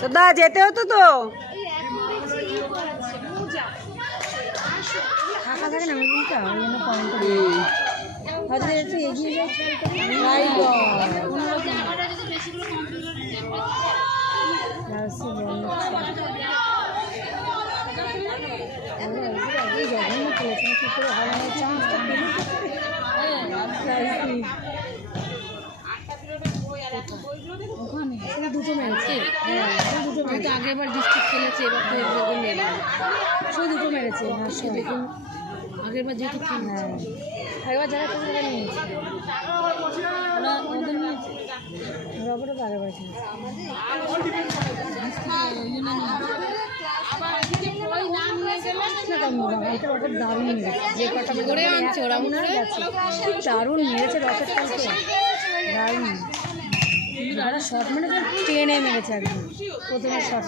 শ্রদ্ধা যেতে হতো তো ফাঁকা থাকে না ওইটা ওই জন্য পয়েন্ট হয়তো একটু এগিয়ে যাই জঘন্য করেছে কি করে হবে না চান্সটা পেলে ওখানে দুটো মেরেছে দুটো মেরেছে আগেরবার ডিস্ট্রিক্ট খেলেছে এবার তো শুধু দুটো মেরেছে দেখুন আগেরবার যেহেতু হ্যাঁ আগেরবার যারা খেলছে তারা নিয়েছে ওদের নিয়েছে রবারও তো আগেরবার খেলেছে দারুণ মেরেছে যে কটা করে আনছে ওরা মনে হয় দারুণ মেরেছে রকেট কালকে দারুণ যারা শট মেরেছে টেনে মেরেছে একদম প্রথমে শট